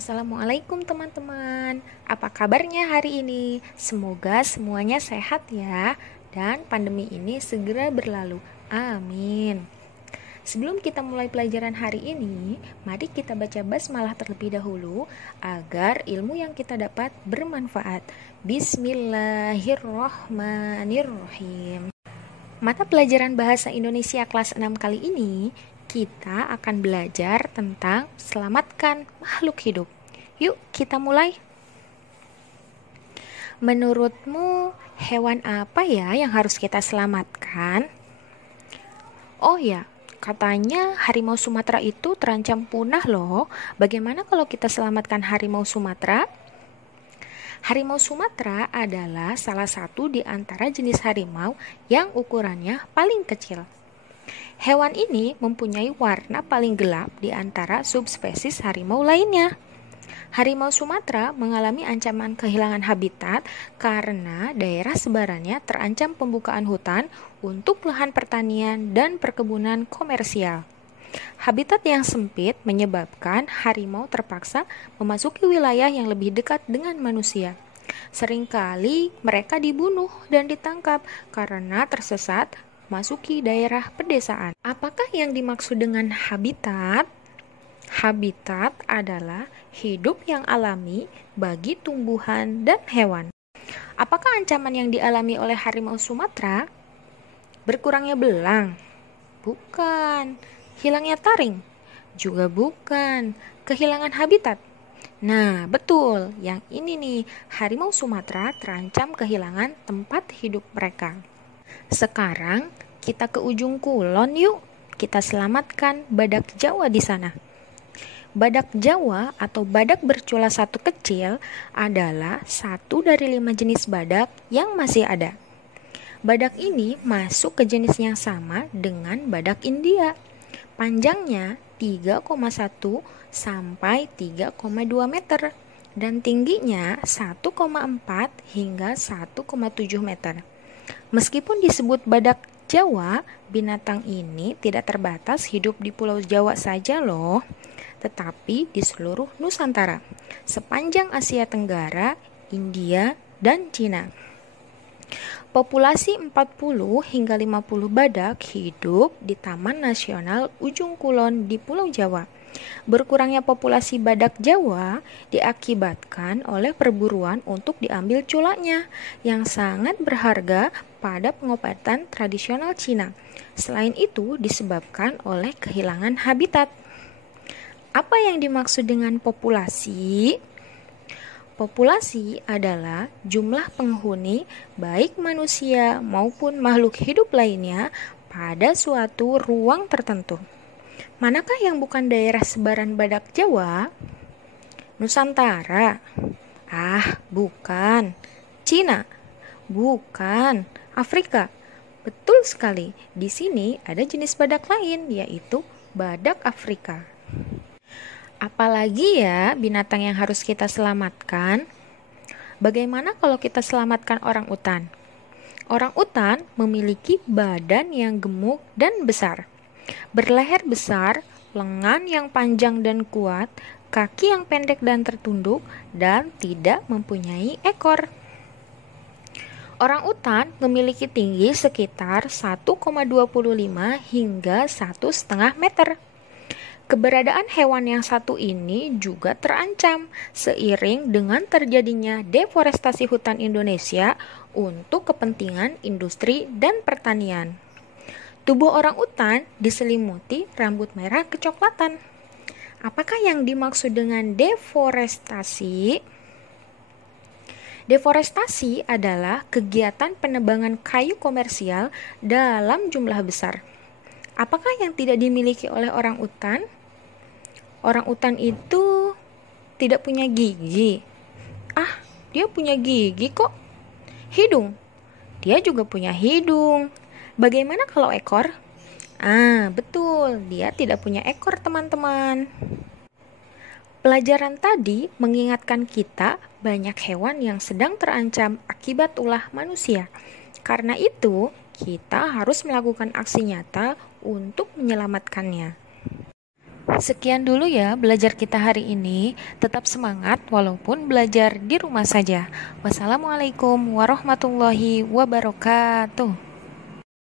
Assalamualaikum teman-teman. Apa kabarnya hari ini? Semoga semuanya sehat ya dan pandemi ini segera berlalu. Amin. Sebelum kita mulai pelajaran hari ini, mari kita baca basmalah terlebih dahulu agar ilmu yang kita dapat bermanfaat. Bismillahirrohmanirrohim. Mata pelajaran Bahasa Indonesia kelas 6 kali ini kita akan belajar tentang selamatkan makhluk hidup. Yuk kita mulai. Menurutmu hewan apa ya yang harus kita selamatkan? Oh ya, katanya harimau Sumatera itu terancam punah loh. Bagaimana kalau kita selamatkan harimau Sumatera? Harimau Sumatera adalah salah satu di antara jenis harimau yang ukurannya paling kecil. Hewan ini mempunyai warna paling gelap di antara subspesies harimau lainnya. Harimau Sumatera mengalami ancaman kehilangan habitat karena daerah sebarannya terancam pembukaan hutan untuk lahan pertanian dan perkebunan komersial. Habitat yang sempit menyebabkan harimau terpaksa memasuki wilayah yang lebih dekat dengan manusia. Seringkali mereka dibunuh dan ditangkap karena tersesat masuki daerah pedesaan. Apakah yang dimaksud dengan habitat? Habitat adalah hidup yang alami bagi tumbuhan dan hewan. Apakah ancaman yang dialami oleh harimau Sumatera? Berkurangnya belang? Bukan. Hilangnya taring? Juga bukan. Kehilangan habitat? Nah, betul. Yang ini nih, harimau Sumatera terancam kehilangan tempat hidup mereka. Sekarang kita ke ujung kulon yuk. Kita selamatkan badak Jawa di sana. Badak Jawa atau badak bercula satu kecil adalah satu dari 5 jenis badak yang masih ada. Badak ini masuk ke jenis yang sama dengan badak India. Panjangnya 3,1 sampai 3,2 meter dan tingginya 1,4 hingga 1,7 meter. Meskipun disebut badak Jawa, binatang ini tidak terbatas hidup di Pulau Jawa saja loh, tetapi di seluruh Nusantara, sepanjang Asia Tenggara, India, dan Cina. Populasi 40 hingga 50 badak hidup di Taman Nasional Ujung Kulon di Pulau Jawa. Berkurangnya populasi badak Jawa diakibatkan oleh perburuan untuk diambil culaknya yang sangat berharga pada pengobatan tradisional Cina. Selain itu disebabkan oleh kehilangan habitat. Apa yang dimaksud dengan populasi? Populasi adalah jumlah penghuni baik manusia maupun makhluk hidup lainnya pada suatu ruang tertentu. Manakah yang bukan daerah sebaran badak Jawa? Nusantara? Bukan. Cina? Bukan. Afrika? Betul sekali. Di sini ada jenis badak lain, yaitu badak Afrika. Apalagi ya binatang yang harus kita selamatkan? Bagaimana kalau kita selamatkan orang utan? Orang utan memiliki badan yang gemuk dan besar. Berleher besar, lengan yang panjang dan kuat, kaki yang pendek dan tertunduk, dan tidak mempunyai ekor. Orang utan memiliki tinggi sekitar 1,25 hingga 1,5 meter. Keberadaan hewan yang satu ini juga terancam seiring dengan terjadinya deforestasi hutan Indonesia untuk kepentingan industri dan pertanian. Tubuh orang utan diselimuti rambut merah kecoklatan. Apakah yang dimaksud dengan deforestasi? Deforestasi adalah kegiatan penebangan kayu komersial dalam jumlah besar. Apakah yang tidak dimiliki oleh orang utan? Orang utan itu tidak punya gigi. Dia punya gigi kok. Hidung. Dia juga punya hidung. Bagaimana kalau ekor? Betul, dia tidak punya ekor, teman-teman. Pelajaran tadi mengingatkan kita banyak hewan yang sedang terancam akibat ulah manusia. Karena itu, kita harus melakukan aksi nyata untuk menyelamatkannya. Sekian dulu ya belajar kita hari ini. Tetap semangat walaupun belajar di rumah saja. Wassalamualaikum warahmatullahi wabarakatuh.